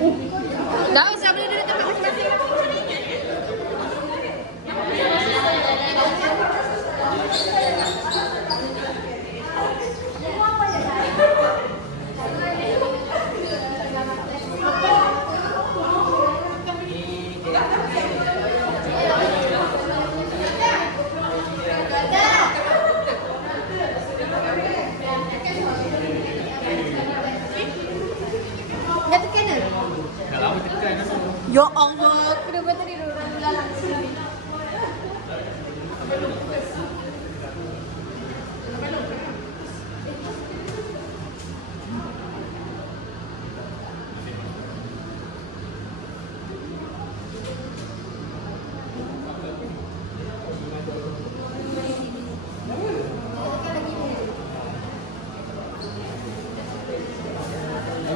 Dah usah boleh duduk tempat masing-masing. Ya Allah, kenapa tadi orang dalam sini?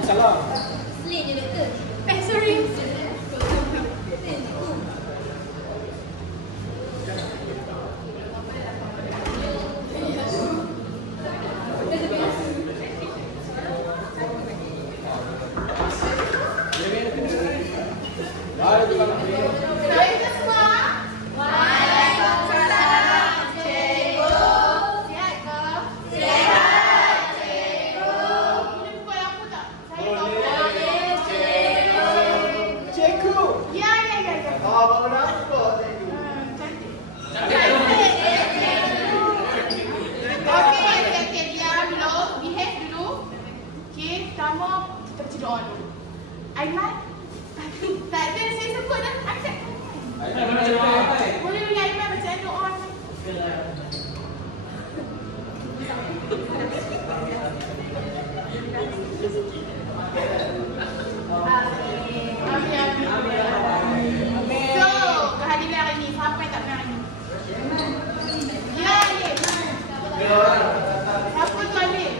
Salah. Slay je doktor. Sorry. Aiman? Tak ada, saya sebut dah. Accept. Boleh bagi Aiman baca doa. So, kehadiran hari ni, siapa yang tak pernah hari ni? Ya, Alif. Siapa tu Alif?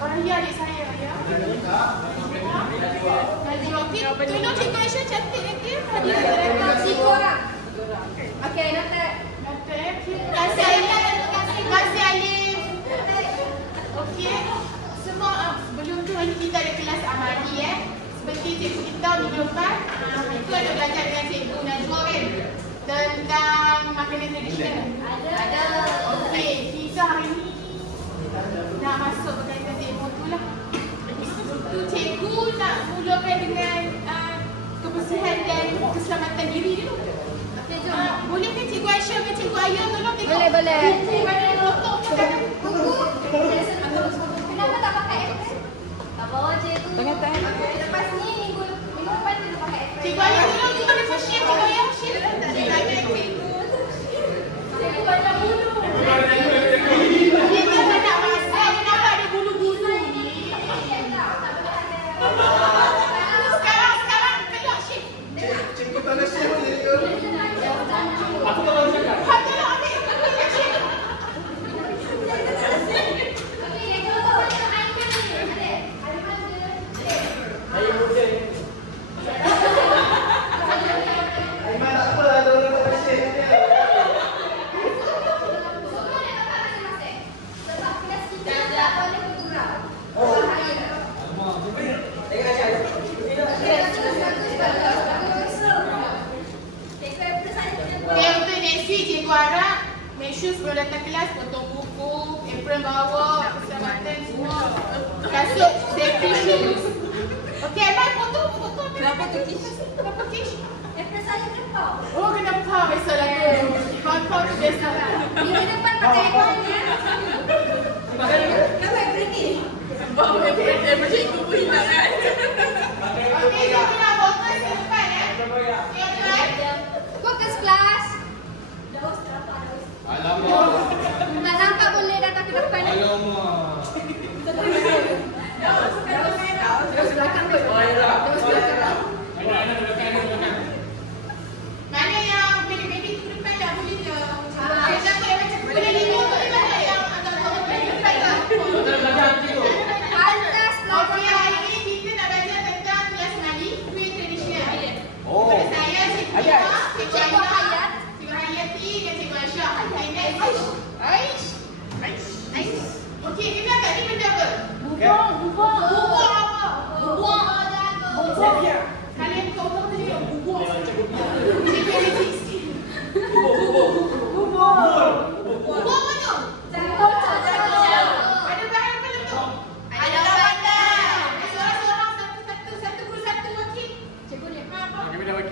Farahia adik saya, ya. Najwa, okey. Tolong Cikgu Aisyah cantik nanti. Hadiah rekam 3 orang. Okey, noted. Noted. Terima kasih Alif. Terima kasih Alif. Okey. Semua sebelum tu hari kita ada kelas amali seperti cikgu kita minggu lepas. Itu ada belajar dengan Cikgu Najwa kan? Tentang makanan tradisional. Ada. Okey, kita hari ni nak masuk berkaitan ilmu tu lah. Cikgu nak mulakan dengan kebersihan dan keselamatan diri dulu. Boleh ke Cikgu Aisyah ke Cikgu Ayah tolong tengok Boleh. buku mana yang rotok makanan buku. Kenapa tak pakai apron? Tak bawa cikgu. Tengah. Lepas ni minggu depan dia pakai apron. Cikgu Ayah tolong cikgu boleh share Cikgu Ayah share. Cikgu Ayah cikgu. Cikgu banyak bulu. Cikgu banyak masa kenapa ada bulu-bulu ni? Sekarang kelak shift. Cikgu tak nak share boleh ke? Aku tak mahu cakap. Patut nak ambil kelak shift. Air muda. Aiman tak apa, ada orang tak nak share dia. Okay, untuk next week cikgu harap make sure sebelum datang kelas potong buku, apron bawa, keselamatan semua, kasut, safety shoes. Okay, Aiman potong. Kenapa tu Kish? Kenapa Kish? Apron saya kenapa? Oh, kenapa? Biasalah tu. Kau tu biasa. Minggu depan pakai apron ya. Kenapa apron ni? Sebab apron cikgu pun hilang kan? Okay, kita nak fokus ke depan ya. Okay, tuan. Fokus kelas. Alamak. Tak nampak boleh datang ke depan. Alamak. Terus belakang kot. Terus belakang. Mana yang pendek-pendek tu depan tak boleh ke? Siapa yang macam boleh lima tu mana yang agak pendek depan ke? Pantas Okey, hari ni kita nak belajar tentang kelas mali, kuih tradisional. Oh. Pada saya, Cikgu Ayat. Ina, Cikgu Ayat, Cikgu Hayati dan Cikgu Aisyah. Aish. Okey, kita kat ni benda apa? Bubur. Bubur apa? Bubur.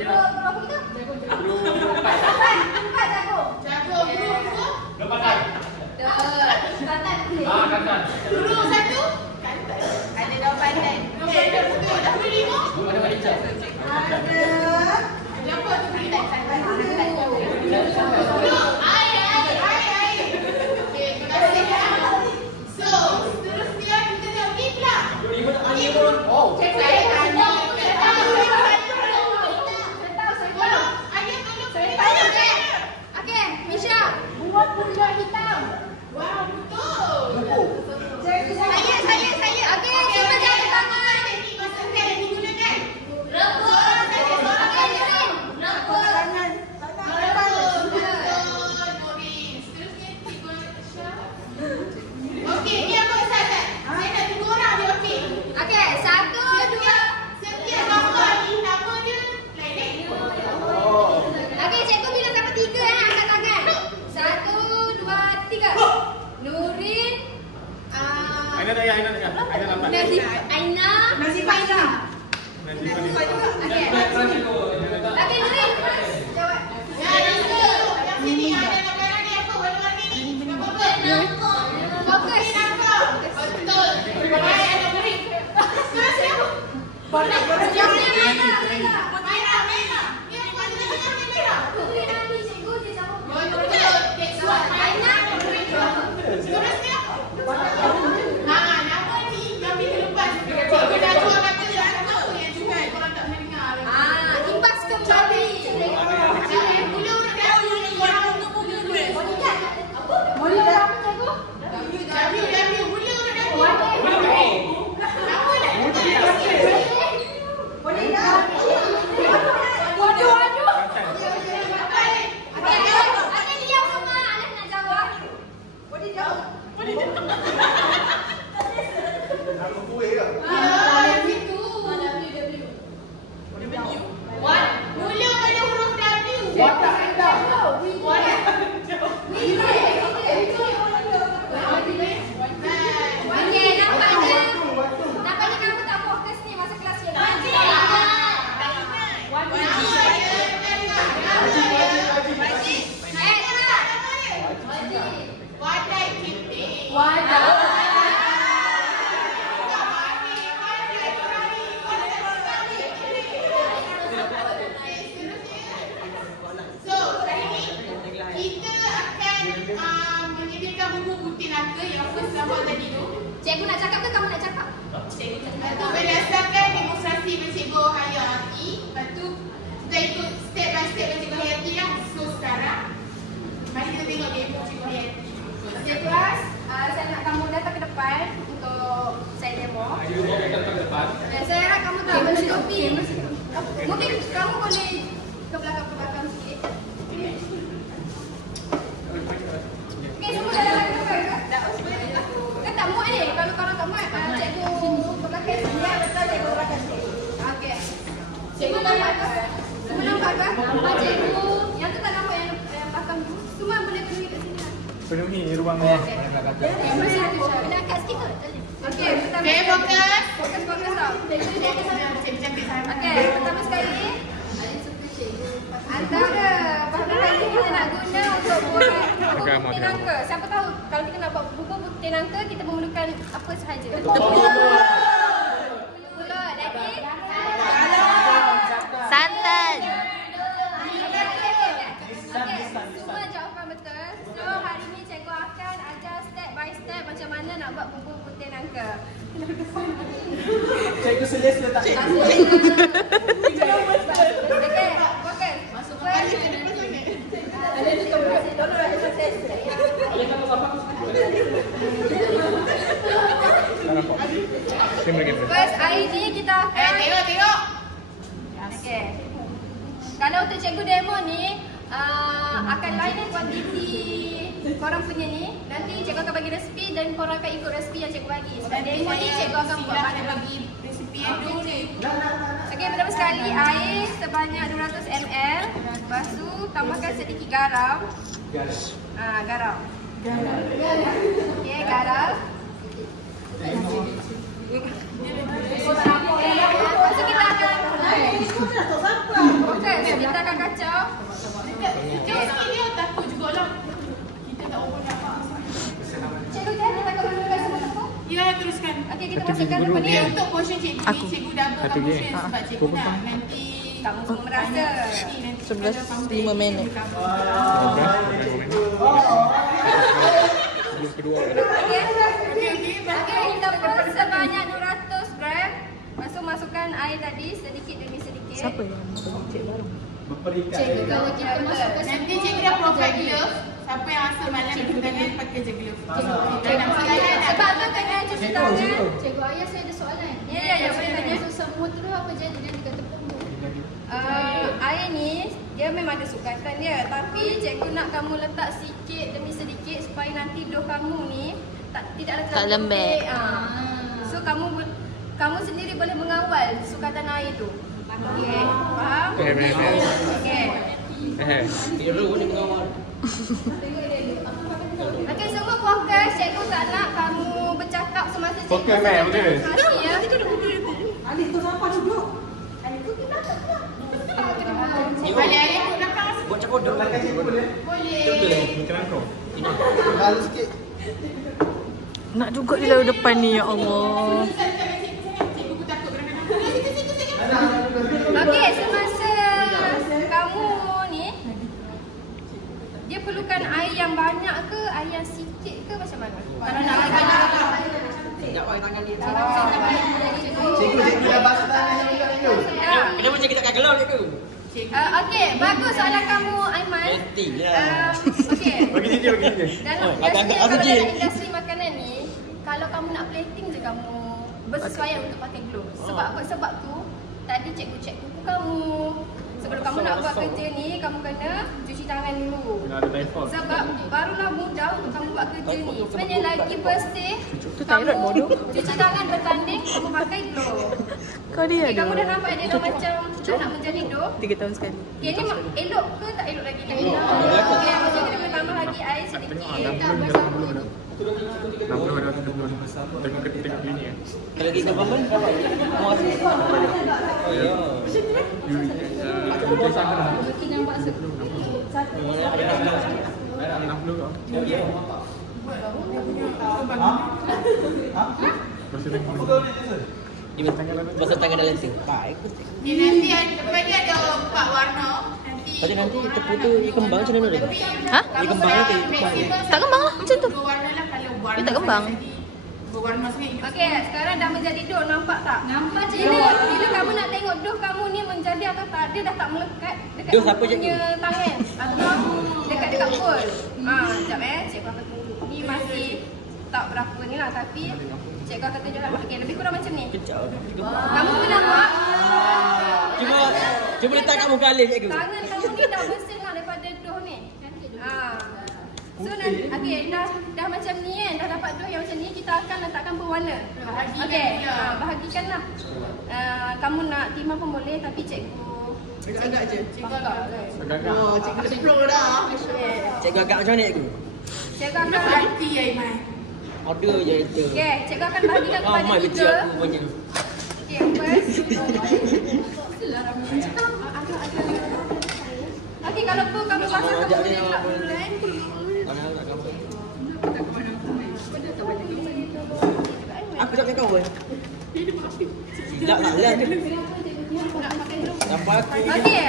berapa kita? Empat jago. Jago. Guru Lepatan. Katan. Katan. Guru satu. Kantan. Ada dua pandai. Betul. Dah beri 5. Ada Malaysia. Siapa tu beri tak? Guru, air. Okey, terima kasih ya. So, seterusnya kita tengok ni pula. Oh. Cek saya tanya. Okey, Misha. Buat punca hitam. Wow, betul. Saya. Okey, cuba jaga tangan. Teknik masa yang digunakan. Rebut. Okey, Nurin. Rebut. Nurin. Seterusnya cikgu Natasha. Okey, ni apa Ustazah? Saya nak tunggu orang dia okey. Okey, 1, 2. Setiap gambar ni nama dia lain-lain. Okey, cikgu bilang sampai 3 angkat tangan. 1, 2, 3. Nurin. Aina lambat. Aina. Nazifah. Okey. Okey, Nurin. Jawab. Yang sini ada gambaran ni apa? Warna-warni ni. Apa? Fokus. Betul. Baik, ada Nurin. Seterusnya. Yang ni merah. Merah. Ni apa? Warna merah. Nurin nanti cikgu dia jawab. Betul. That's what Aina. Seterusnya. Nama ni yang minggu lepas. Cikgu dah jual kata dia apa yang jual. Korang tak pernah dengar. Imbas kembali. Bulu dah orang untuk bulu dulu. Boleh apa cikgu? W bulu dah. Apa dah? Waduh. Okey, diam semua. Anak nak jawab. Nama kuih ke? Yang situ. Bulu pada huruf W. Watak anda. Okey, nampaknya kamu tak fokus ni masa kelas ni. So, hari ni kita akan menyediakan buku putih nangka yang first gambar tadi tu. Cikgu nak cakap ke kamu nak cakap? Itu berdasarkan demonstrasi Cikgu Hayati. Lepas tu kita ikut step by step Cikgu Hayati lah. So sekarang mari kita tengok demo Cikgu Hayati. Okey kelas, saya nak kamu datang ke depan untuk saya demo. Dan saya harap kamu tak menutupi. Mungkin kamu boleh ke belakang sikit. Okey, semua dah datang ke depan ke? Kan tak muat ni. Kalau korang tak muat, cikgu ke belakang sini. Ya, betul cikgu belakang sini. Okey. Cikgu nampak ke? Semua nampak ke? Cikgu, yang tu tak nampak yang belakang tu. Semua boleh penuhi kat sini lah. Penuhi ruangnya. Kena angkat sikit ke? Okey, pertama. Okay, fokus. Fokus tau. Cikgu cantik sangat. Okey, pertama sekali. Antara bahan yang kita nak guna untuk buat buku putih nangka. Siapa tahu kalau kita nak buat buku putih nangka, kita memerlukan apa sahaja? Tepung. Gula, daging. Santan. Okey, semua jawapan betul. So, hari ni cikgu akan ajar step by step macam mana nak buat buku putih nangka. Cikgu selesa tak? Okey, fokus. Masuk balik ke depan sana. Ada di tempat saya. First, hari ni kita akan Tengok. okey. Kalau untuk cikgu demo ni akan lain kuantiti korang punya ni. Nanti cikgu akan bagi resipi dan korang akan ikut resipi yang cikgu bagi. Sebab demo ni cikgu akan buat pada bagi resipi yang dulu ni. Okey, pertama sekali air sebanyak 200 ml. Lepas tu tambahkan sedikit garam. Garam. Okey, garam. Lepas tu kita akan fokus. Okey, kita masukkan apa ni? Untuk portion cikgu ni, cikgu doublekan portion sebab cikgu nak nanti Kamu semua merasa. 11:05 minit. Okey, kita pun sebanyak 200 gram. Lepas tu masukkan air tadi sedikit demi sedikit. Siapa yang cek barang? Cikgu kalau kita masukkan nanti cikgu dah provide glove. Siapa yang rasa malam cuci tangan pakai je glove. Kita nak soalan sebab tu kena cuci tangan. Cikgu Ayah, saya ada soalan. Ya, boleh tanya. Masuk semua tu apa jadi dia kata penuh? Air ni dia memang ada sukatan dia, tapi cikgu nak kamu letak sikit demi sedikit supaya nanti dough kamu ni tidaklah Tak lembek. So kamu sendiri boleh mengawal sukatan air tu. Okey, faham? Okey. Okey, semua fokus. Cikgu tak nak kamu bercakap semasa cikgu. Fokus, ma'am, okey. Ya. balik air ke belakang. Buat macam kodok. Belakang cikgu boleh? Boleh. Lalu sikit. Nak juga dia lalu depan ni, ya Allah. Cikgu pun takut kadang-kadang. Okey, semasa kamu ni dia perlukan air yang banyak ke air yang sikit ke macam mana? Kalau nak Tak pakai tangan ni. Cikgu dah basuh tangan cikgu. Kenapa macam kita kat gelau ni tu? Okey, bagus soalan kamu Aiman. Mesti lah. Okey. Bagi sini, bagi sini. Dalam biasanya kalau dalam industri makanan ni, kalau kamu nak plating je kamu bersesuaian untuk pakai glove. Sebab apa? Sebab tu tadi cikgu cek kuku kamu. Sebelum kamu nak buat kerja ni, kamu kena cuci tangan dulu. Sebab barulah mudah untuk kamu buat kerja ni. Sebenarnya lagi first day, thyroid bodoh. cuci tangan bertanding, kamu pakai glove. Kau dia Okay, kamu dah ada nampak dia dah macam dah nak menjadi dough. 3 tahun sekali. Okay, ni elok ke tak elok lagi ni? Okay, macam kita boleh tambah lagi air sedikit. Kalau kita bangun, mau asyik. Oh ya. Makin nampak sebelum. Basah tangan dalam tu. Baik. Dia nanti depan dia ada 4 warna. Nanti tepung tu dia kembang macam mana dia? Ha? Dia kembang nanti. Tak kembang lah macam tu. 2 warna lah kalau warna. Dia tak kembang. Berwarna sikit. Okay, sekarang dah menjadi dough, nampak tak? Nampak je. Bila kamu nak tengok dough kamu ni menjadi atau tak, dia dah tak melekat dekat Dough siapa kamu punya cikgu? tangan atau dekat bowl. Sekejap cikgu akan tunjuk. Ni masih tak berapa ni lah, tapi cikgu akan tunjuk lah. Okay, lebih kurang macam ni. Kejap. Kamu boleh nampak? Cuba letak kat muka Alif cikgu. Tangan kamu ni dah bersih lah daripada dough ni. So nanti, okay, dah macam ni kan, dah dapat dough yang macam ni, kita akan letakkan berwarna. Okay, bahagikanlah. Kamu nak timbang pun boleh, tapi cikgu Agak-agak je. agak. Oh, cikgu pro dah. Cikgu agak macam mana cikgu? Cikgu akan Hati Aiman. Order je itu. okay, cikgu akan bahagikan kepada Ramai betul tiga. aku punya. Okay, first. Okay, kalau pun kamu rasa kamu boleh letak dulu kan. Mana tak kamu? Aku tak cakap apa. Tidak lah lah. Apa aku? Okay,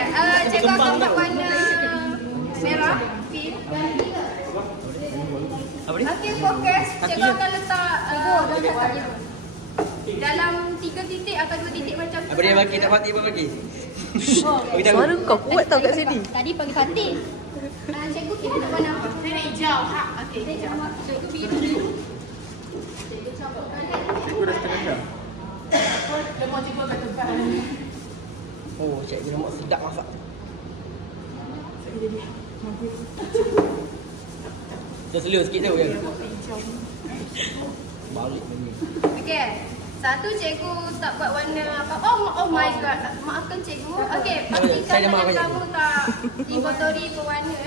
cikgu akan buat warna merah, pink. Apa ni? Okay, fokus. Cikgu Kaki akan letak dalam 3 titik atau 2 titik macam tu. Apa dia bagi tak Fatih apa bagi? Bagi tahu. Suara kau kuat tau kat sini. Tadi pagi Fatih. Cikgu kira nak warna apa? Saya nak hijau. Ha. Okay, cikgu pergi dulu. Lemak cikgu agak tebal. Oh, cikgu lemak sedap masak. Dah slow sikit tu kan. Balik benda. Okay, satu cikgu tak buat warna apa. Oh my god, maafkan cikgu. Okay, pastikan saya dah maaf tangan banyak. kamu tak dikotori pewarna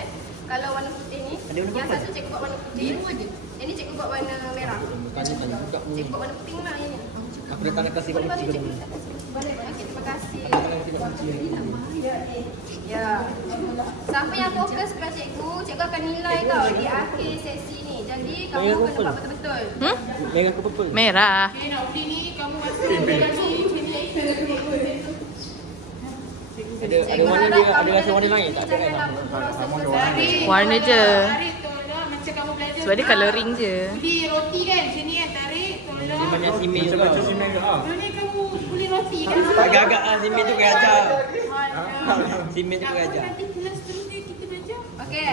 Kalau warna putih ni, Ada warna yang apa? satu cikgu buat warna putih. Ini cikgu buat warna merah. Tanya budak Cikgu buat warna pink lah ini. Aku dah tak nak kasih Boleh kunci bantu dulu. cikgu? Boleh. Okey, terima kasih. Aku tak nak kasih kunci dulu. Ya. Siapa yang fokus kepada cikgu, cikgu akan nilai tau di akhir sesi ni. Jadi kamu Merah kena purple. buat betul-betul. Merah ke purple? Merah. Okay, nak undi ni kamu masuk dalam sini. Ada warna dia, ada rasa warna lain tak? Tak Janganlah ada. berproses Tarik. Warna je. Tarik tolong macam kamu belajar. Sebab dia colouring je. Beli roti kan, sini kan tarik Dia tolong. banyak simen juga. Ni kamu beli roti kan? Agak-agak simen tu kaya ajar. Alah. Simen tu kaya ajar. Nanti kelas seterusnya kita belajar. Okey.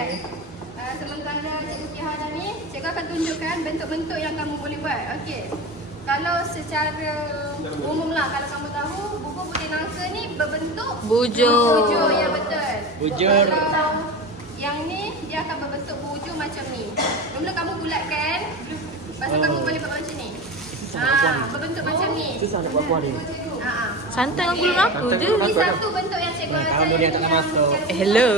Sementara cikgu Tihana ni, cikgu akan tunjukkan bentuk-bentuk yang kamu boleh buat. Okey. Kalau secara umum lah, kalau kamu tahu, buku putih nangka ni berbentuk Bujur. bujur, ya betul. Bujur. Kalau yang ni, dia akan berbentuk bujur macam ni. Mula kamu bulatkan, lepas tu kamu boleh buat macam ni. Berbentuk macam ni. Susah nak buat kuah ni. Santai dengan gulung aku je. Ini satu bentuk yang cikgu ajar. Kalau dia tak nak masuk. Hello.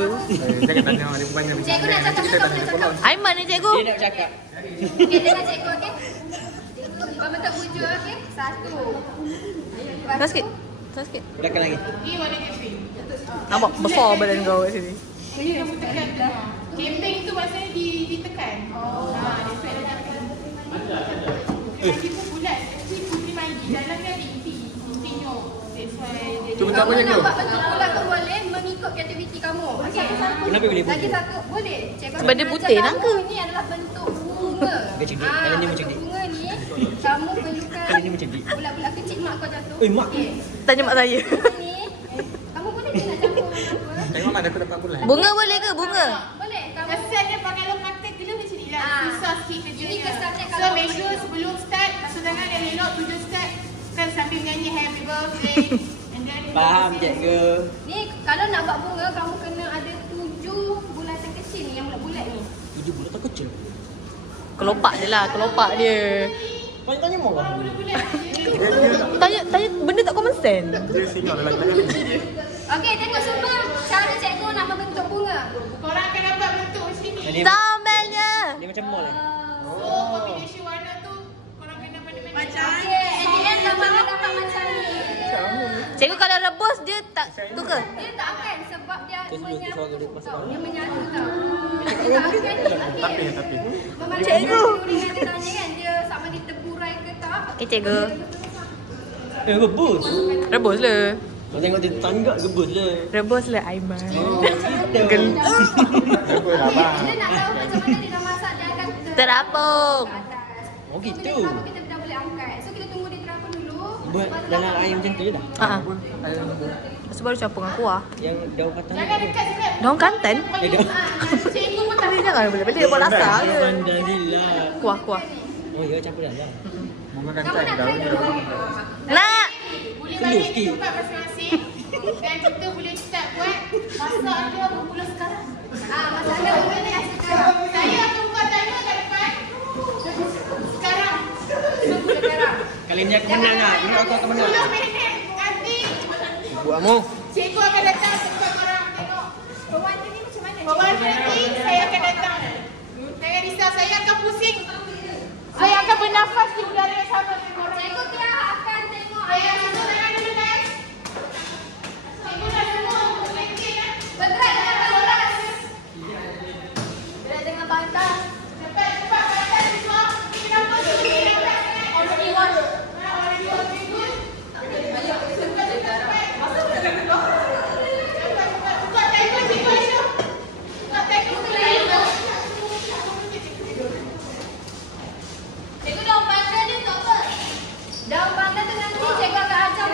Jangan tanya dia banyak. Cikgu nak cakap ke kamu nak cakap? Aiman ni cikgu. Dia nak bercakap. Okey, dengar cikgu, okey? Berbentuk bujur, okey? Satu. Lepas Tak tu, sikit. Tak sikit. Belakang lagi. Ni warna camping. Nampak besar badan kau kat sini. Jadi kamu tekan tu. Camping tu maksudnya ditekan. Dia suai dengan Lagi pun bulat. Tapi putih manggi. Dalamnya ada isi. Tengok. That's why dia Cuba tak kamu boleh nak ke? buat bentuk bulat pun boleh mengikut aktiviti kamu. Okey. Kenapa boleh Lagi bujur? satu, boleh. Cikgu Sebab dia akan putih ajar nangka. kamu. Ini adalah bentuk bunga. Dia cerdik. Kalau ni macam bentuk ni. bunga ni, kamu perlukan Kalau ni macam ni. bulat-bulat kecil mak kau jatuh. Oi, mak. Okey. Tanya mak saya. Ni, kamu boleh ke nak campur apa? Tengok mana aku dapat bulan. Bunga boleh ke bunga? Boleh. Kamu Kesannya pakai lokatek gila macam ni lah. Susah sikit kerja Ini dia. kesannya So kalau- make sure sebelum start, basuh tangan yang elok, tujuh start. Kan sambil menyanyi happy birthday. And then Faham cikgu. Ni kalau nak buat bunga, kamu kena ada 7 bulatan kecil ni yang bulat-bulat ni. 7 bulan tak kecil. Kelopak je lah, kelopak dia. Tanya mau lah. Tanya benda tak common sense. Dia singgah dalam tangan ni. Okey, tengok semua cara cikgu nak membentuk bunga. korang akan dapat bentuk macam ni. Dia, Sambelnya. dia macam mall eh. So combination warna tu, korang kena pandai-pandai. Macam Okey, at the end gambarnya dapat macam ni. Cikgu kalau rebus dia tak tu ke? Dia tak akan sebab dia Tu sebelum tu suara dia masuk dalam. Dia menyatu tau. Dia tak akan ni. Okey. Tapi. Cikgu. Dia tanya kan dia sama dia terburai ke tak. Okey cikgu. Rebus. Rebus le. Kau tengok dia tanggap rebus je. Rebus le Aiman. Gel. Apa lah bang? Dia nak tahu macam mana dia nak masak, dia akan Terapung. ke atas. Oh, gitu. Bila terapung, kita dah boleh angkat. So kita tunggu dia terapung dulu. Buat dalam air macam tu je dah. Ha. Lepas tu baru campur dengan kuah. Yang daun kata jangan dekat sangat. Daun kantan? daun. Cikgu pun tak Tapi jangan boleh-boleh buat rasa je. Alhamdulillah. Kuah. Oh ya campur dah. Bunga Kamu kantan nak daun try ni. dulu? Nak. boleh balik ke tempat masing-masing. Dan kita boleh start buat masak dia bermula sekarang. Masalah bunga ni sekarang. Saya akan buat timer kat depan. Sekarang. So mula sekarang. Kali ni aku menang lah. Ini aku akan menang. 10 minit nanti Buatmu. cikgu akan datang untuk korang tengok. Pewarna ni macam mana? Pewarna nanti saya akan datang. Jangan risau, saya akan pusing. Saya akan bernafas di udara yang sama dengan korang. Cikgu Tia akan tengok Saya akan tangan dulu guys. Cikgu dah semua lengket kan. bergerak dengan batas. Bergerak dengan batas. Cepat batas semua. Ini kenapa cikgu ni dekat sangat? Already one. Already one. Very good. Cepat. Buka timer cikgu Aisyah. Buka timer. Cikgu daun pandan dia untuk apa? Daun pandan tu nanti cikgu akan ajar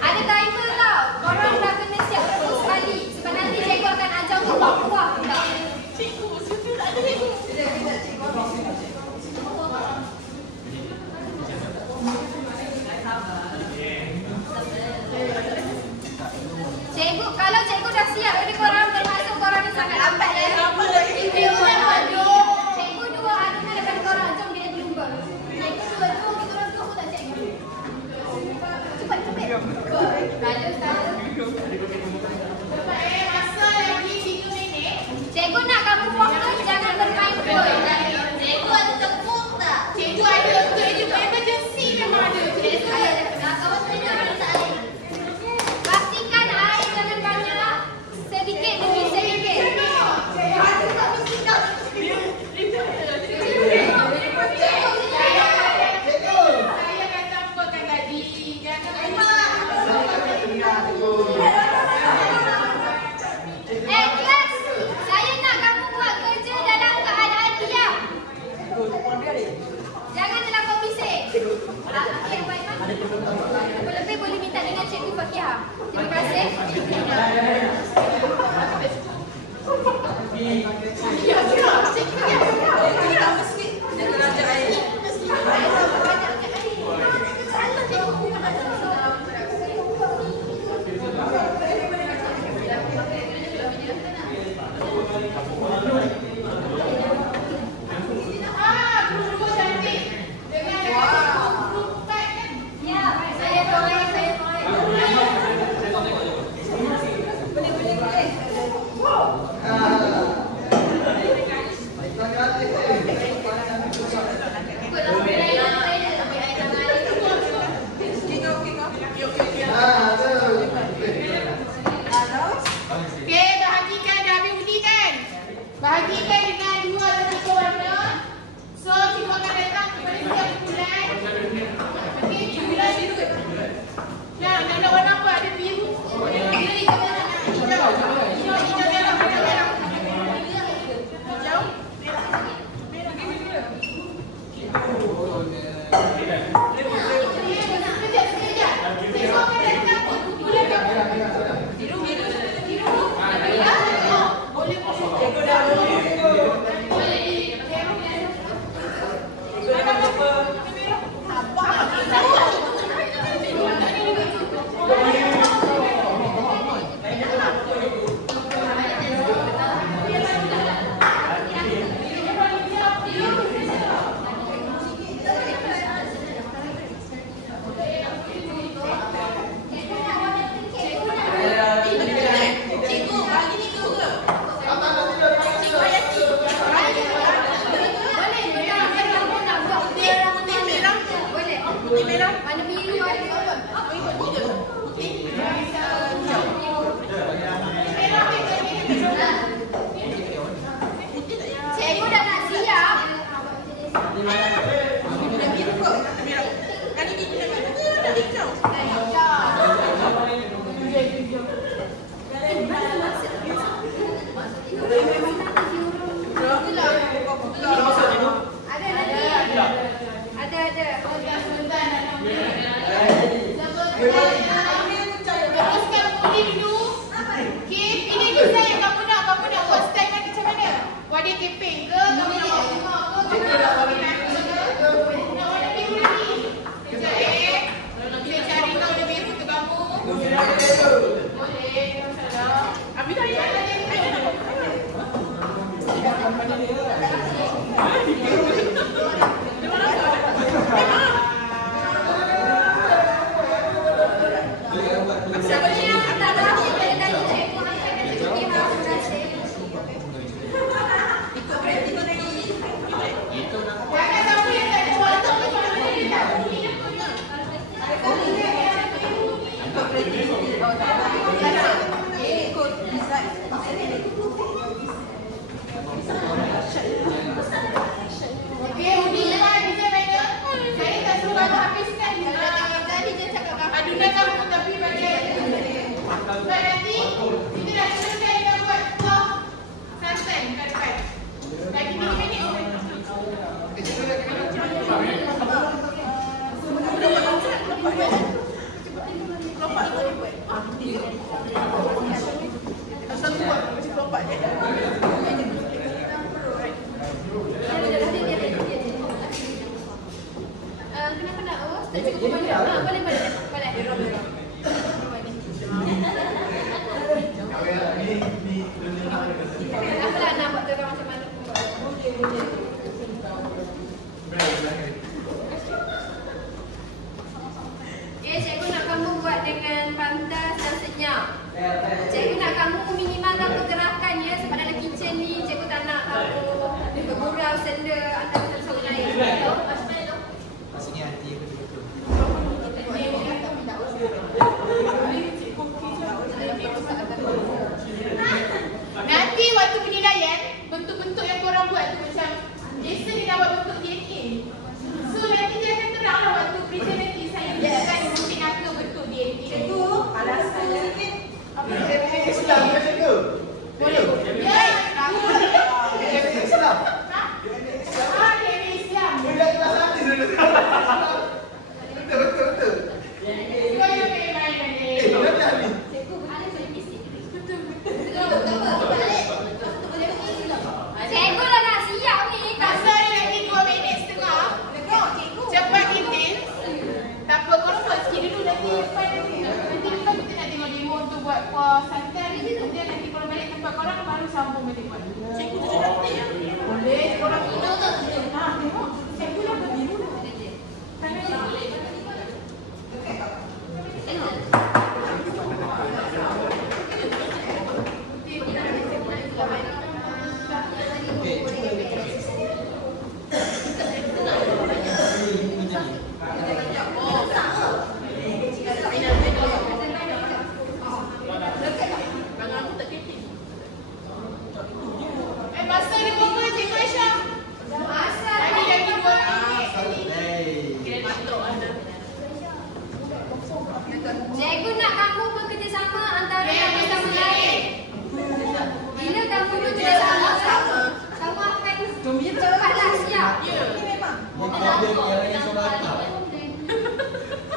Ada timer tau. Korang dah kena siap betul sekali. Sebab nanti cikgu akan ajar kuah-kuah tau. Cikgu, kalau cikgu dah siap, jadi korang termasuk korang ni sangat lambat ya. Cikgu dua anugerah dekat korang. Jom kita jumpa. Cikgu dua, jom kita orang tunggu tak cikgu. Cepat. Bagus. Masa lagi 3 minit. Cikgu nak kamu fokus, jangan bermain pun. Cikgu ada tepuk tak? Cikgu ada untuk emergency memang ada. Cikgu ada. Nak kawan minum ada tak air? Pastikan air jangan banyak. Sedikit demi sedikit. Saya akan tampilkan tadi. Jangan Kelas, saya nak kamu buat kerja dalam keadaan diam. Jangan terlampau bising. Okey, baik. Lebih boleh minta dengan Cikgu Fakihah. Terima kasih. guru cantik. Dengan guru 4 kan? Ya, saya boleh. Okey, bahagikan dah habis undi kan? Bahagikan dengan 2 atau 3 warna. So, cikgu akan datang kepada setiap bulan. Okey, bulan biru. Nak warna apa? Ada biru. Hijau, merah. Hijau. Sekejap. Cikgu akan datang bulan biru. Mana biru ada? Cikgu dah nak siap. Teruskan undi dulu. Okey, pilih design yang kamu nak. Kamu nak buat style nak macam mana? Wadah keping ke? Kamu nak buat bunga ke? Kamu nak buat nak warna biru lagi? Sekejap Saya cari warna biru untuk kamu. Boleh, tak masalah. Habis dah ya. Jangan sampai yang tak ada warna ni tak boleh. Ikut design. Kenapa nak? Oh, tak cukup banyak. Boleh. Apa lah nak buat orang macam mana pun buat. Okay, cikgu nak kamu buat dengan pantas dan senyap. Cikgu nak kamu minimalkan pergerakan ya, sebab dalam kitchen ni cikgu tak nak kamu bergurau senda antara satu sama lain. Maksudnya hati aku betul. Nanti waktu penilaian, bentuk-bentuk yang korang buat tu macam Jason ni dah buat bentuk DNA. So nanti dia akan terang lah waktu present nanti saya akan mungkin aku bentuk DNA. Cikgu, alasan sikit. Apa dia? Islam ke cikgu? Boleh. Ya, Islam. dia Islam. Budak kelas hati dulu. Betul. Kau yang main-main ni. Nanti hari. Cikgu lah nak siap ni. Pasal lagi 2 minit setengah. Cepat Intin. Tak apa, korang buat sikit dulu nanti depan nanti. Nanti depan kita nak tengok demo untuk buat kuah santan. Kemudian nanti korang balik tempat korang baru sambung balik buat. Cikgu tu cakap tak ya? Boleh, korang tidur tak? Tengok. Cikgu dah berdiri dulu. Tangan dia boleh. Masa dia berapa Cikgu Aisyah? Masa lagi 2 minit. Cikgu nak kamu bekerjasama antara satu sama lain. Bila kamu bekerjasama, kamu akan cepatlah siap.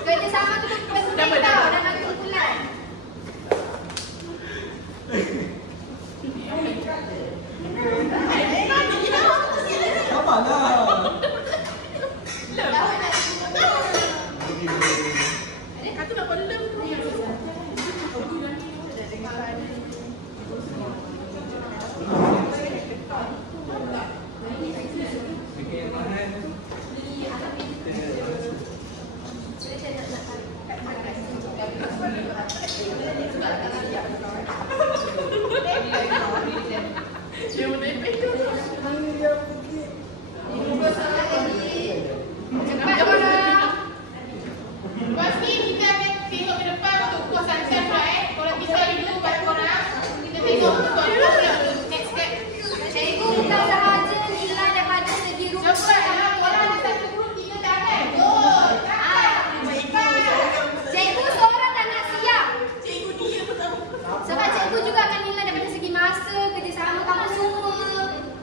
Kerjasama tu penting tau dalam kumpulan. Cepat korang. Lepas ni kita akan tengok ke depan untuk kuah santan pula Korang pisah dulu baru korang. Kita tengok untuk next step. Cikgu bukan sahaja nilai daripada segi rumus. Cepat, korang ada satu group 3 tangan. Cikgu seorang tak nak siap. Sebab cikgu juga akan nilai daripada segi masa, kerjasama kamu semua.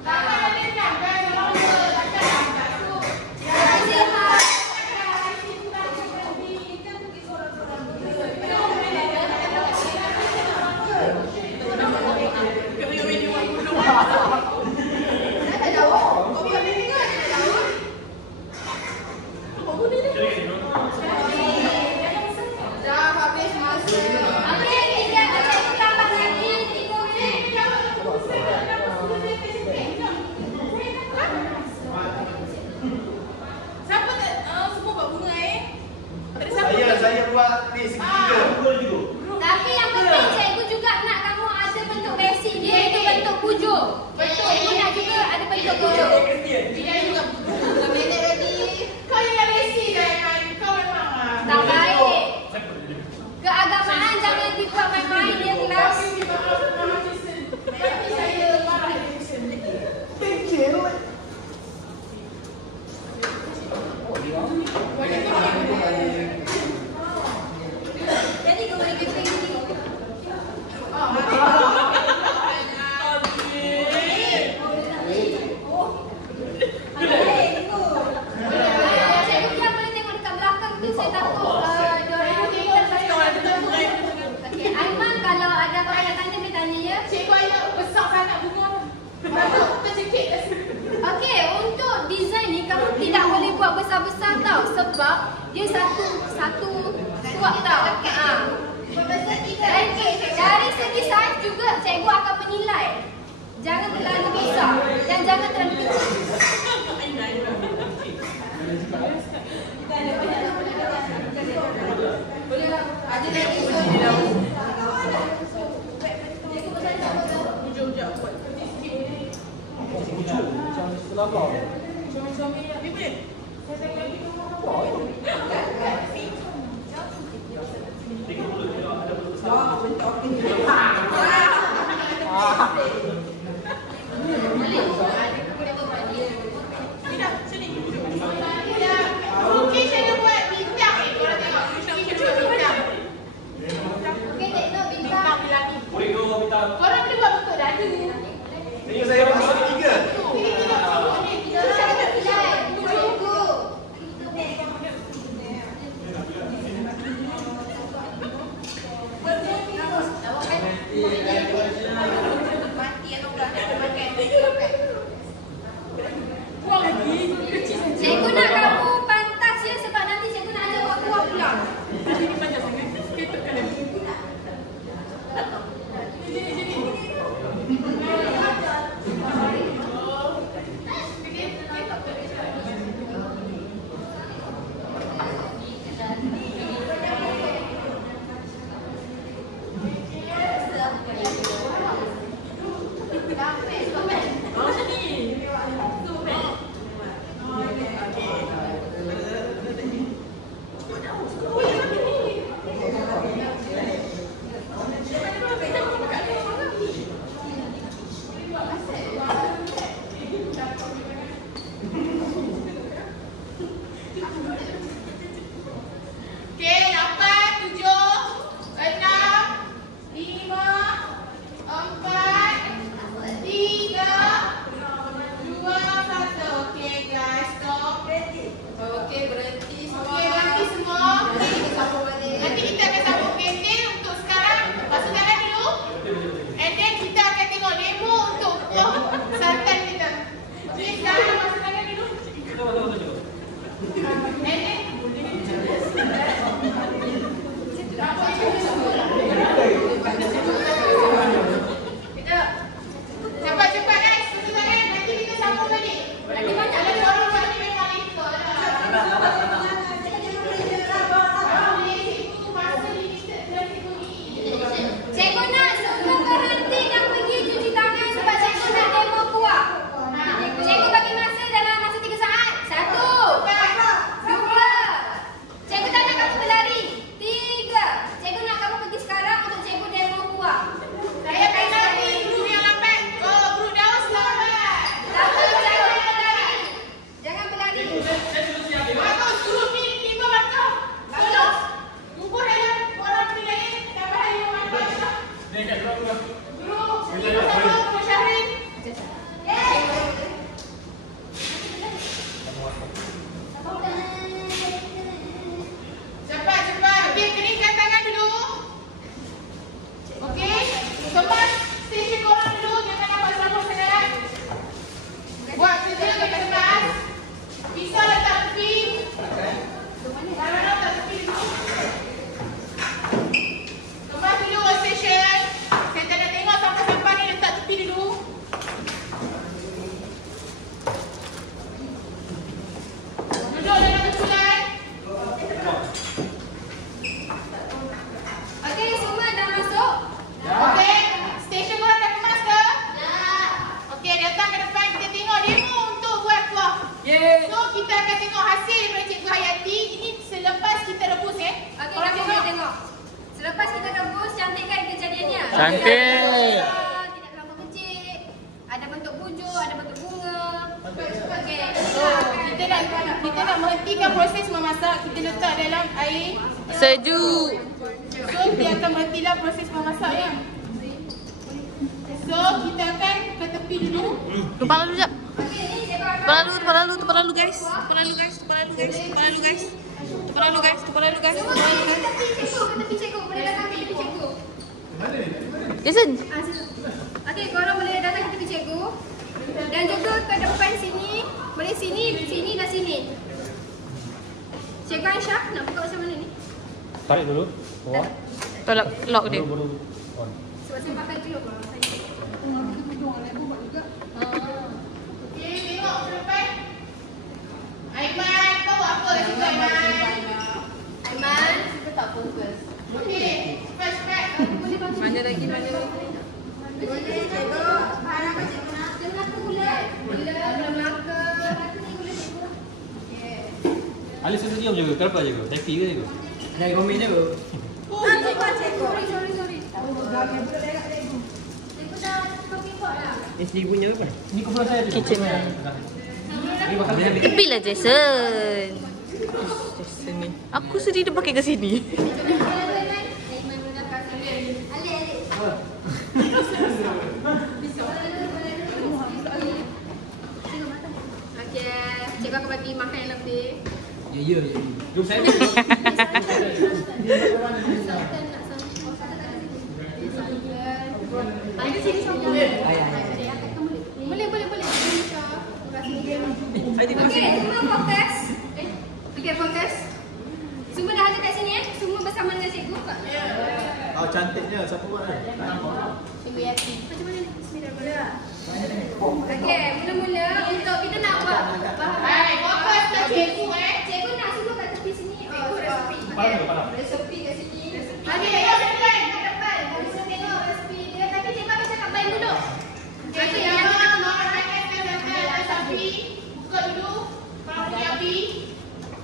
Tangan ada enam kan? Korang takkan satu. Sihat. Dah habis masa. Okey, kita cikgu tambah lagi 3 minit. Siapa tak semua buat bunga Tak ada siapa? Saya buat ni segitiga. Tapi yang penting cikgu juga nak kamu ada bentuk basic dia, itu bentuk pujuk. Cikgu nak juga ada bentuk pujuk. Dia juga Kau yang resi kan? Kau memang Tak baik. Keagamaan jangan dibuat main-main dia kelas. Nanti saya marah Jason. Jadi kau boleh bimbing ni. Cikgu dia boleh tengok dekat belakang tu, saya takut diorang ni terpaksa. Okey, Aiman kalau ada korang nak tanya, dia tanya buat besar-besar tau sebab dia satu kuat tau. Dan dari segi saiz juga cikgu akan menilai. Jangan terlalu besar dan jangan terlalu kecil. Ada lagi soalan. Okey, saya buat bintang ni. Korang tengok. Kita buat bintang. Okey, tengok bintang. Korang boleh buat bentuk dadu. Tengok saya masuk tiga. Kita cara nilai. Cikgu. Cikgu nak kamu pantas ya sebab nanti cikgu nak ajar buat pula. Okey, 8, 7, 6, 5, 4, 3, 2, 1. Okey guys, stop. Okey, berhenti semua. Nanti kita akan sambung pendek untuk sekarang. Basuh tangan dulu. And then kita akan tengok demo untuk santan kita. Jadi sekarang basuh tangan dulu. And then cepat-cepat guys, basuh tangan. Nanti kita sambung balik. Nanti banyak ada orang buat ni memang ikut lah. Cikgu nak sebelum berhenti dan pergi cuci tangan sebab cikgu nak demo kuah. Cikgu bagi masa dalam masa 3 saat. 1, 2. Cikgu tak nak kamu berlari. 3. Cikgu nak kamu pergi sekarang untuk cikgu demo kuah. Saya penalti guru yang lambat. Oh, guru Daus lambat. Jangan berlari. Jangan berlari. Bagus, guru ni 5 markah. Bagus. Kubur dalam orang penilai tambahan 5 markah. Guru, 5 sama Guru Syahrin. Cepat. Okey, keringkan tangan dulu. Okey, kemas stesen korang dulu. Jangan nampak sabun sangat. Buat kerja kita kemas. Pisau letak tepi. Barang letak tepi dulu. Kemas dulu workstation. Saya tak nak tengok sampah-sampah ni letak tepi dulu. Duduk dalam kumpulan. Okey, semua dah masuk? Okey, stesen korang dah kemas ke? Okey, datang ke depan kita tengok demo untuk buat kuah. So, kita akan tengok hasil daripada Cikgu Hayati. Ini selepas kita rebus Okey, korang tengok. Selepas kita rebus, cantik kan kejadiannya? Cantik. Tidak terlalu kecil. Ada bentuk bujur, ada bentuk bunga. Okey. So, kita nak menghentikan proses memasak. Kita letak dalam air. Sejuk. So, dia akan berhentilah proses memasaknya. So, kita akan ke tepi dulu. Kepala dulu jap. Okey, ni cikgu akan Kepala dulu guys. Kepala dulu guys. tepi cikgu. Boleh datang ke tepi cikgu. Jason. Okey, korang boleh datang ke tepi cikgu. Dan juga ke depan sini. Boleh sini dan sini. Cikgu Aisyah nak buka macam mana ni? Tarik dulu. Bawah. Tolak lock dia. Baru on. Sebab saya pakai dulu. Okey, tengok ke depan. Aiman, kau buat apa kat situ Aiman? Aiman. Kita tak fokus. Okey, cepat-cepat. Mana lagi? Boleh cikgu. Harap cikgu nak. Jangan aku gula. Gula, gula Melaka. Aku ni gula cikgu. Okey. Alis tu diam je ke? Kenapa je ke? Happy ke je ke? Naik komen je ke? Sorry. Cikgu dah cukup lah. SD punya apa? Ni kumpulan saya tu. Kitchen man. Ni bakal dia ambil. Tepilah Jason. Jason ni. Aku sedih dia pakai ke sini. Aiman guna kasih. Alik. Okey, cikgu akan bagi makan yang lebih. Ya. Jom saya. Ada sini sama. Boleh. Okey, semua fokus. Okey, fokus. Semua dah ada kat sini Semua bersama dengan cikgu. Oh, cantiknya. Siapa buat ni? Cikgu Yati. Macam mana ni? Bismillah. Okey, mula-mula untuk kita nak buat Hai, fokus ke cikgu Cikgu nak semua kat tepi sini. Resepi. Resepi kat sini. Okey, yang depan. Kat depan. Kalau saya tengok resepi dia, tapi cikgu akan cakap baik dulu. Okey, yang mana makan sapi. Buka dulu. Kalau punya api.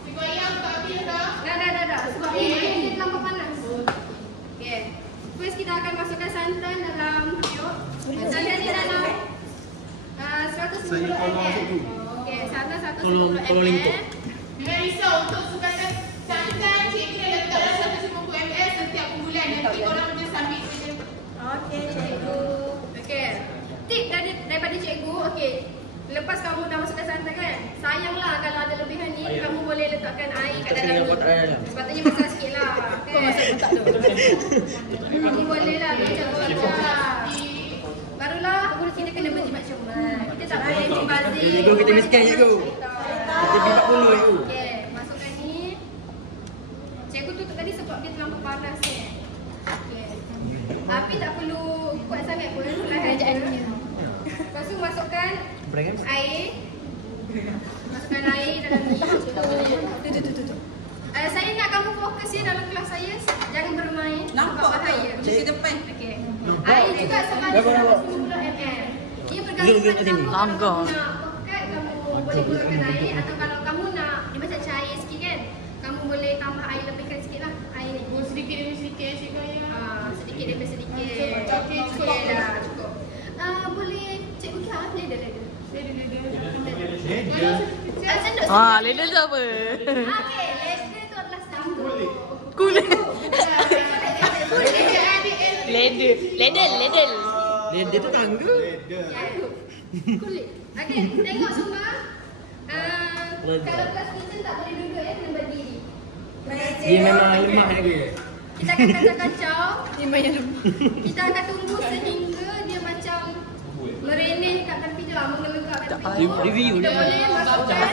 Cikgu ayam buka api dah. Dah. Sebab ini terlampau panas. Okey. First kita akan masukkan santan dalam periuk. Santan ni dalam 150 ml. Okey, santan 150 ml. Jangan risau untuk sukankan santan. Cikgu dah letak dalam 150 ml setiap bulan. Nanti korang boleh sambil saja. Okey, cikgu. Okey. Tip daripada cikgu, okey. Lepas kamu dah masukkan santan kan, sayanglah kalau ada lebihan ni, kamu boleh letakkan air kat dalam ni. Sepatutnya besar sikit lah. Kau masak letak tu. Kamu boleh lah, macam barulah kita kena berjimat cermat. Kita tak boleh cimbazir. Cikgu, kita miskin cikgu. Kita beli 40 cikgu. Okey, masukkan ni. Cikgu tutup tadi sebab dia terlampau panas ni. Okey. Tapi tak perlu kuat sangat pun. Perlahan je. Lepas tu masukkan air. Masukkan air dalam ni. Tutup. Saya nak kamu fokus ya dalam kelas saya. Jangan bermain. Nampak bahaya. Ke depan. Okey. Air juga sebanyak 150 ml. Ia bergantung pada kamu. Langgar. Kalau kamu nak pekat, kamu boleh gunakan air. Atau kalau kamu nak, dia macam cair sikit kan. Kamu boleh tambah air lebihkan sikit lah. Air ni. Sedikit demi sedikit cikgu ayam. Sedikit demi sedikit. Okey, cukup dah. Cukup. Boleh cikgu kilat leda. Leda tu apa? Okey, leda tu adalah sambung. Kulit. Ledel. Dia tu tangga. Kulit. Okey, tengok semua. Kalau kelas kitchen tak boleh duduk ya, kena berdiri. Dia memang lemah lagi. Kita akan kacau-kacau. Kita akan tunggu sehingga dia macam merenih kat tepi je lah, mengelengkap kat tepi. Review Kita dia. boleh masukkan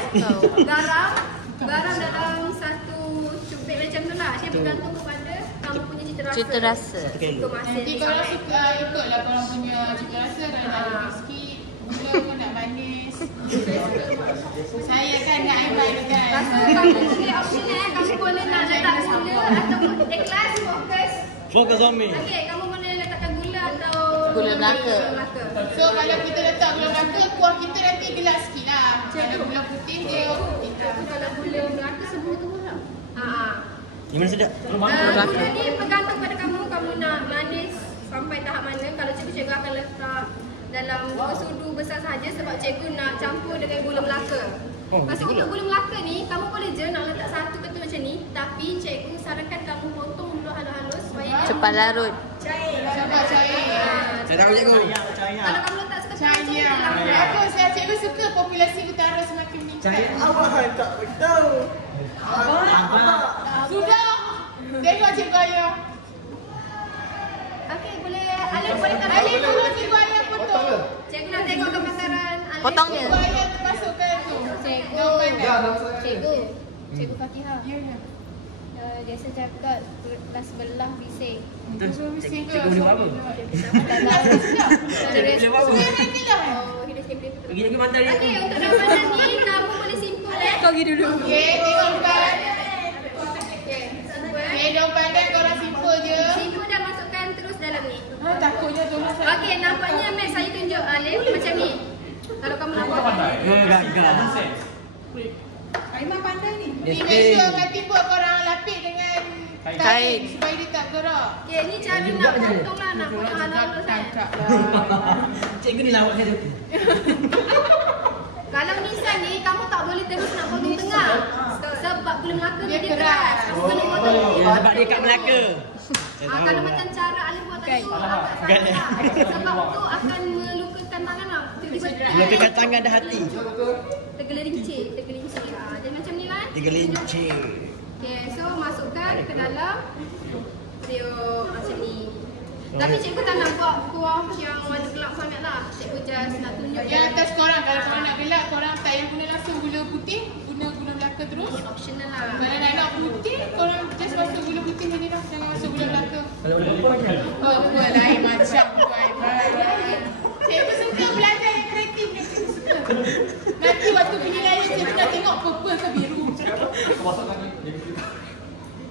garam dalam satu cubit macam tu lah. Dia bergantung kepada kamu punya cita rasa. Suka masin. Nanti korang suka ikutlah korang punya cita rasa. Kalau nak lebih sikit, gula pun nak manis. Saya kan nak Aiman kan. Lepas tu kamu boleh optional. Kamu boleh nak letak gula atau ikhlas fokus. Fokus on me. Okey, kamu boleh letakkan gula atau Gula Melaka. So kalau kita letak gula Melaka, kuah kita nanti gelap sikit lah. Kalau gula putih dia kita. Kalau gula Melaka sebelum tu pula. Gimana sedap? Gula ni bergantung pada kamu. Kamu nak manis sampai tahap mana. Kalau cikgu akan letak dalam 2 sudu besar saja sebab cikgu nak campur dengan gula Melaka. Lepas tu untuk gula Melaka ni, kamu boleh je nak letak satu ketul macam ni. Tapi cikgu sarankan kamu potong dulu halus-halus supaya Cepat larut. Cepat cair. Saya tahu cikgu. kalau kamu letak seketul macam ni Cair. lambat. Apa saya cikgu suka populasi utara semakin meningkat. Awak tak tahu. Sudah. Tengok cikgu ayam. Okey, boleh Alif boleh tarik. Alif dulu cikgu ayam potong. Cikgu nak tengok kebakaran Alif. Potongnya. Cikgu ayam termasukkan tu. Cikgu. Daun panas. Cikgu, Cikgu Fatihah. Ya, ya. Biasa cakap kelas sebelah bising. Terus cikgu boleh buat apa? Pergi lagi mantan dia. Okey, untuk ramalan ni nama boleh simple Kau pergi dulu. Okey, tengok kan. Okey, simple Okey, dong pandai korang simple je. Simple dah masukkan terus dalam ni. Takutnya tolong saya. Okey, nampaknya Max saya tunjuk Alif macam ni. Kalau kamu nampak. Gagal. Aiman pandai ni. Ni Yes, make sure kat tiba korang lapik dengan Kain. kain supaya dia tak gerak. Okey, ni cara nak potong lah, nak potong ala-ala saya. Tangkap lah. Cikgu ni lawak saya tu. Kalau nisan ni, kamu tak boleh terus nak potong tengah. Sebab Bulu Melaka Dia dia keras. keras. Kamu kena potong. Ya, sebab dia kat Melaka. Kalau macam cara Alif buat tadi tu agak salah. Sebab tu akan melukakan tangan lah. Tiba-tiba Melakakan tangan dan hati. tergelincir. Jadi macam ni kan. Tergelincir. Okay, so masukkan ke dalam periuk macam ni. Tapi cikgu tak nak buat kuah yang warna gelap sangat lah. Cikgu just nak tunjuk Yang atas korang, kalau korang nak gelap, korang tak yang guna langsung gula putih, guna gula Melaka terus. optional lah. Kalau nak putih, korang just masuk gula putih ni dah, jangan masuk gula Melaka. Oh, buat lain macam tu Aiman. Cikgu suka belajar yang kreatif, cikgu suka. Nanti waktu penilaian cikgu nak tengok purple ke biru.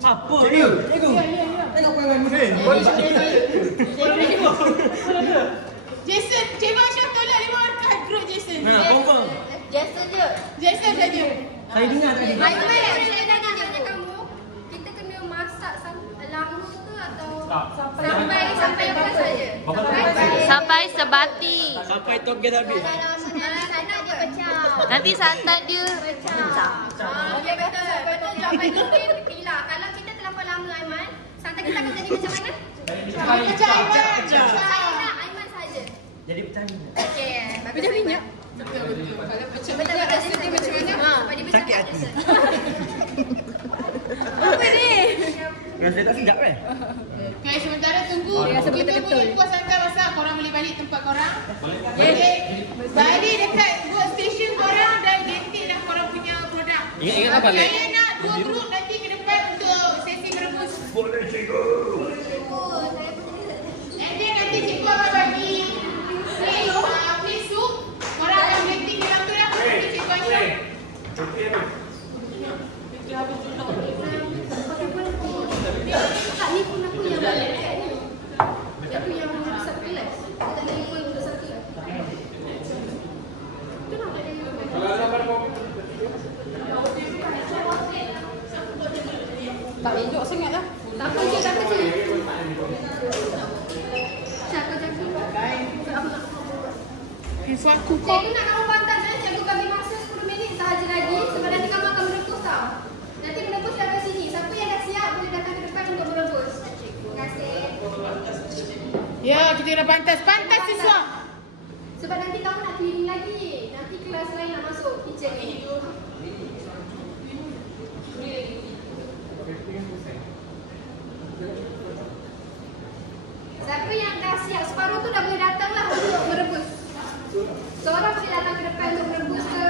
Apa? Cikgu. Ya, ya, ya. Tengok perangai muda. Jason, Cikgu Aisyah tolak 5 markah group Jason. Confirm. Jason je. Jason saja. Saya dengar tadi. Aiman, saya nak tanya kamu, kita kena masak lama ke atau sampai apa saja? Sampai sebati. Sampai togen habis. Santan dia pecah. Nanti santan dia pecah. Okey, betul. Betul jawapan ni pilih. Kalau kita terlampau lama Aiman, santan kita akan jadi macam mana? Pecah Aiman. Saya nak Aiman saja. Jadi pecah ni. Okey, pecah minyak. Betul-betul. Kalau pecah Betul minyak betul rasa dia macam mana? Sebab dia Sakit hati. Apa ni? Rasa tak sedap kan? Okay, sementara tunggu. Kita boleh puas angkat masak, korang boleh balik tempat korang. Okay. Balik dekat work station korang dan ganti dah korang punya produk. Ingat apa balik? Saya nak 2 group nanti ke depan untuk sesi merebus. Boleh cikgu. And then nanti cikgu akan bagi plate soup. Korang akan ganti dalam tu dah. Nanti cikgu Aisyah. Tak ni pun aku yang balik dekat ni. Aku yang satu kelas. Dia tak ada pun untuk satu kelas. Tu nak tak ada. Tak elok sangat lah. Tak apa je, tak apa je. Cakap. Suat kukuh. Cikgu nak kamu pantas cikgu bagi masa 10 minit sahaja lagi sebab nanti kamu akan merebus tau. Nanti merebus kat sini. Siapa yang dah siap boleh datang ke depan untuk merebus. Terima kasih. Ya, kita kena pantas. Pantas siswa. Sebab nanti kamu nak cleaning lagi. Nanti kelas lain nak masuk kitchen ni. Siapa yang dah siap separuh tu dah boleh datang lah untuk merebus. Seorang boleh datang ke depan untuk merebus ke.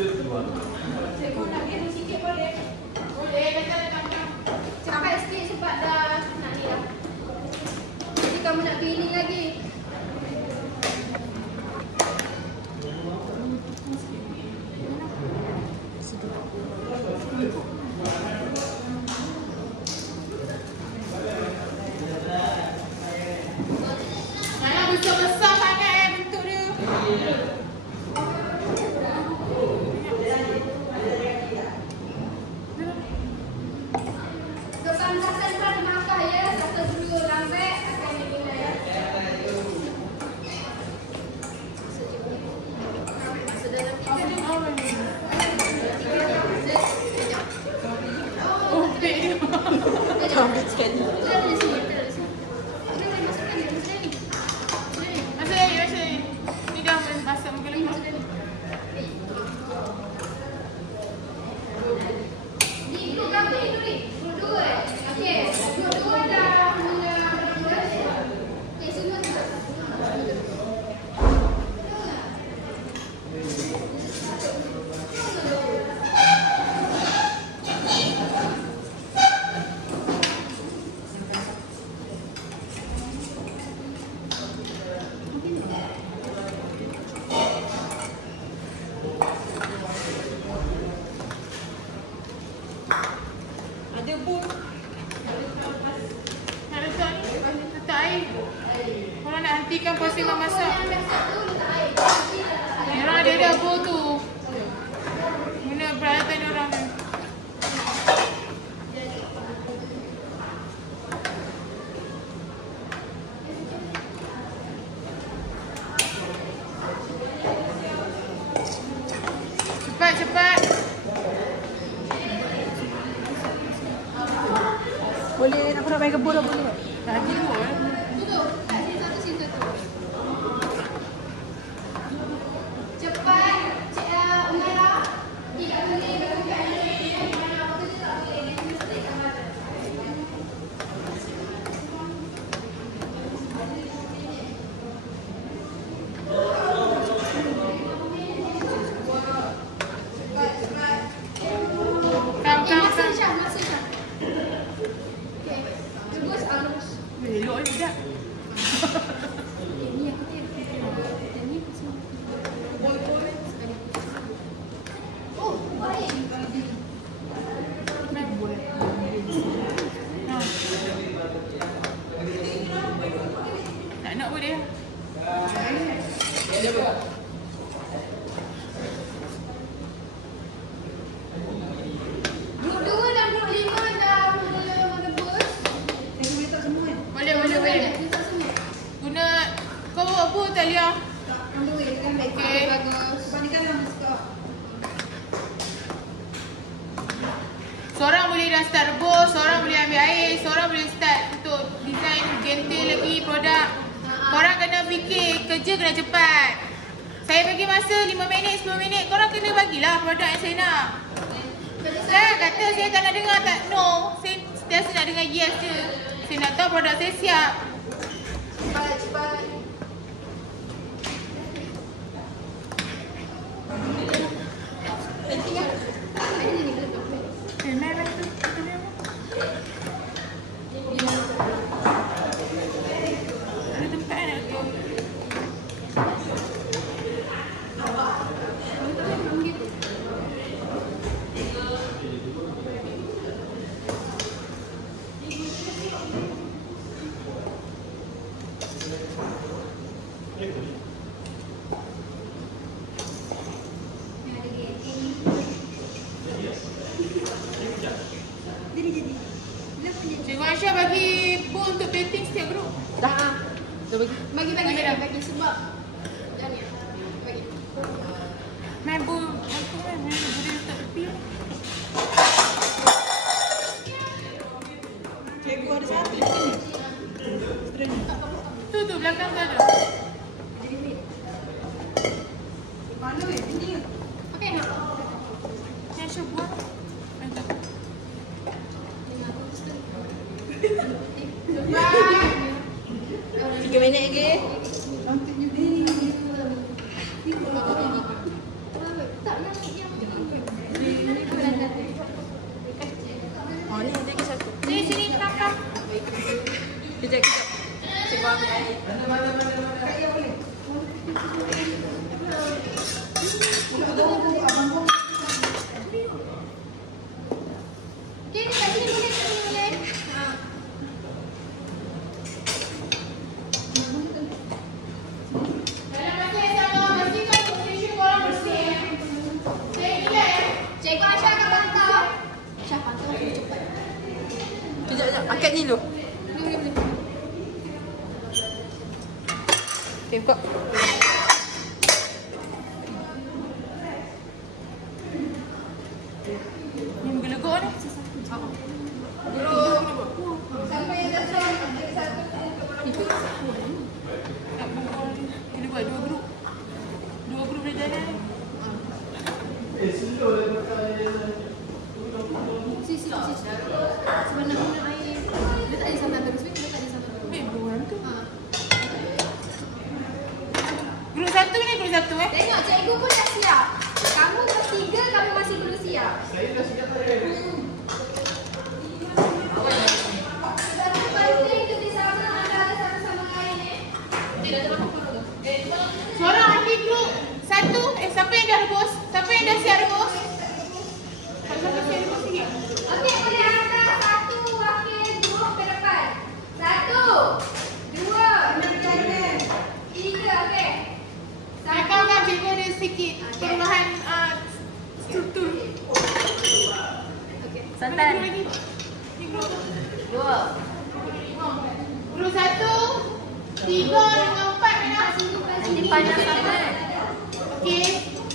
Cikgu nak biru sikit boleh? Boleh, kata. Cepat sikit sebab dah nak ni dah. Jadi kamu nak peeling lagi. Jangan besar-besar sangat bentuk dia. Kepantasan pada makan ya. Satu dulu lambat akan diguna ya. Masuk dalam tiga. Oh, beg dia. Ambil sekali. Masuk lagi. Ni dah masak muka lagi. Ni dulu berapa ni dulu ni? Dua. Okey. Dua dah mula berdua. Okey, semua tu. Ada pun. Nak letak ni, letak air. Korang nak hentikan proses memasak. Orang ada dapur tu. Guna peralatan orang ni. Cepat. Boleh nak korang main kebun tak boleh? Tak ada pun. Tutup. Kat sini satu, sini satu. Cepat. Cik Umairah. Tidak boleh berhenti air. Mana waktu tu tak boleh. Dia mesti kamar. Kam. Masih Syah. Okey. Rebus, rebus. Elok ni sekejap. Ni aku tengok. Dan ni semua. Oh, baik. Nak boleh. Dua dan 25 dah mula merebus. Boleh. Letak semua. Guna kau buat apa Talia? Ambil weh, kan baik. Okey. Bagus. Seorang boleh dah start rebus, seorang boleh ambil air, seorang boleh start untuk design gentil lagi produk. Korang kena fikir, kerja kena cepat. Saya bagi masa 5 minit, 10 minit, korang kena bagilah produk yang saya nak. Saya kata saya tak nak dengar tak no. Saya sentiasa nak dengar yes je. Saya nak tahu produk saya siap. Cepat. Ada tempat nak Cikgu Aisyah bagi bowl untuk plating setiap grup. Dah. Dah bagi. Bagi sebab dah ni. Bagi. Main bowl aku boleh letak tepi. Cikgu ada satu. Tu belakang tu ada. Mana weh? Ini. Okey nak. Yang Aisyah buat. 3 minit lagi. Tak nak yang Cikgu Aisyah akan pantau. Aisyah pantau cepat. Sekejap. Angkat ni dulu. Boleh. Okay, buka. Ni menggelegok ni. Siapa yang dah soal jadi satu. Kena buat 2 grup. 2 grup boleh jalan. Slow lah makan dia. Sis. Sebenarnya guna air. Dia tak ada santan terus. Dia tak ada santan terus. Bukan tu. Grup 1 ni grup 1 Tengok cikgu pun dah siap. Kamu bertiga, kamu masih belum siap. Saya dah siap dah. Satu penting kerjasama antara satu sama lain Tidak terlalu perlu. Seorang ambil grup 1. Siapa yang dah rebus? Siapa yang dah siap rebus? Siapa siap rebus sikit? Okey, boleh hantar satu wakil grup ke depan. 1, 2, 3, okey. Akan cikgu ada sikit perubahan struktur. Santan. Mana grup lagi? Ni grup apa? 2. Grup 1, 3 dengan 4 mana? Nanti panas sangat. Okey.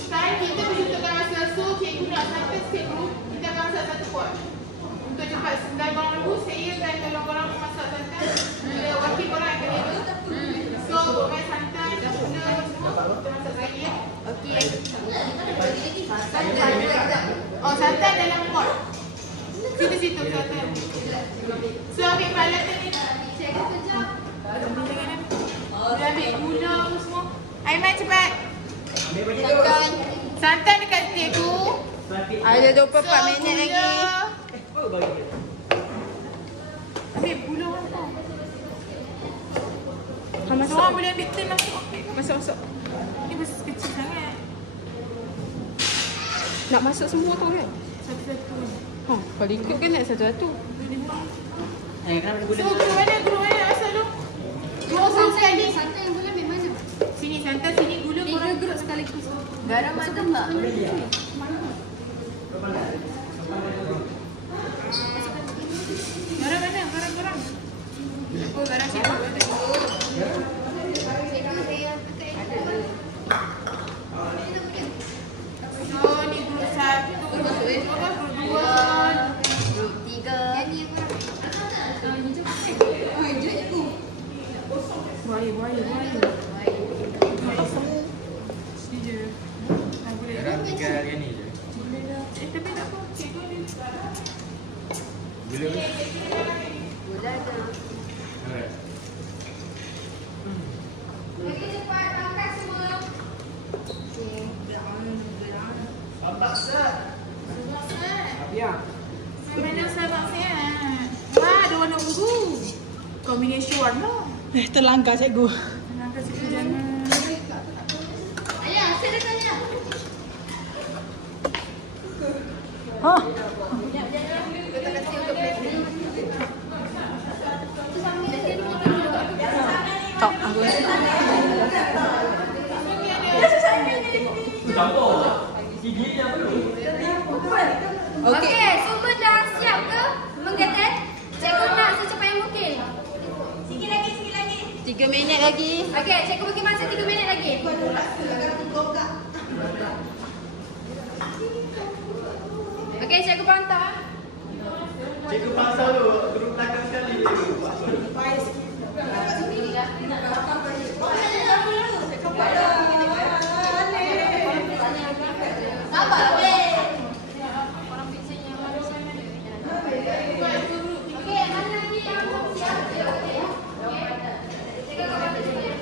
Sekarang kita peruntukkan masa. So, cikgu nak sampai setiap grup. Kita akan masak satu pot. Untuk cepat sedang korang rebus, saya akan tolong korang memasak santan. Bila wakil korang akan jaga. So, main santan, gula semua. Kita masak saya. Okey. Oh, santan dalam pot. Situ santan. So, ambil kepala tadi. Cikgu kejap. Dia ambil gula apa semua. Aiman cepat. Santan dekat cikgu. Ada 24 minit lagi. Ambil gula apa? Masuk. Orang boleh ambil tin masuk. Masuk. Ni besar kecil sangat. Nak masuk semua tu kan? Satu-satu. Kalau ikut kan nak satu-satu. Kenapa gula? So, guru mana asal tu? Dua guru sekali. Santan yang boleh ambil mana? Sini santan, sini gula. 3 grup sekaligus. Garam ada tak? Garam mana? Garam. Oh, garam siapa? So, ni guru 1. Guru 2. Grup 3. Buaya. Sini je. Boleh. Garam 3 hari ni je. Tapi tak apa. Cikgu ni. Gula. Gula ada. Alright. Lagi cepat makan semua. Nampak sah. Biar. Mana sabak saya? Wah, ada warna ungu. Kombinasi warna. Terlanggar cikgu. Kenapa cikgu jangan? Ayah, saya tanya. Hah? Kita kasih untuk blender. Tak, aku Okey, semua dah siap ke? Menggetar? Cikgu nak secepat yang mungkin. 3 minit lagi. Okey, cikgu bagi masa 3 minit lagi. Okey, cikgu pantau. Cikgu pasal tu, grup belakang sekali. Sabar, weh. Orang biasanya okey, mana lagi yang belum siap? Okey. Cikgu akan bantu siap.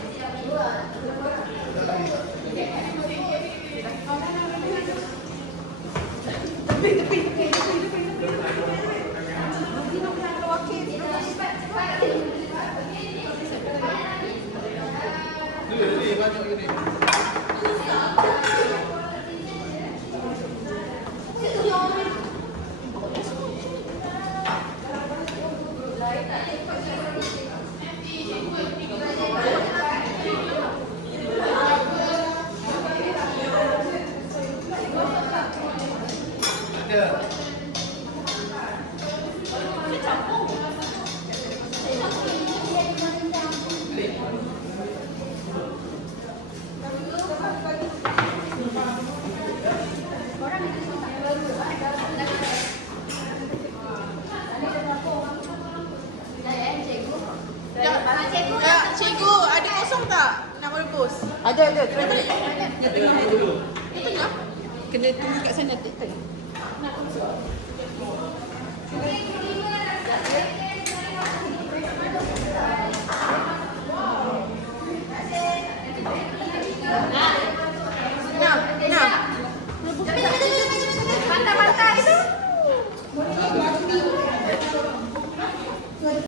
kita. Cikgu, ada kosong tak? Nak rebus? Ada. Di tengah. Kena tunggu kat sana.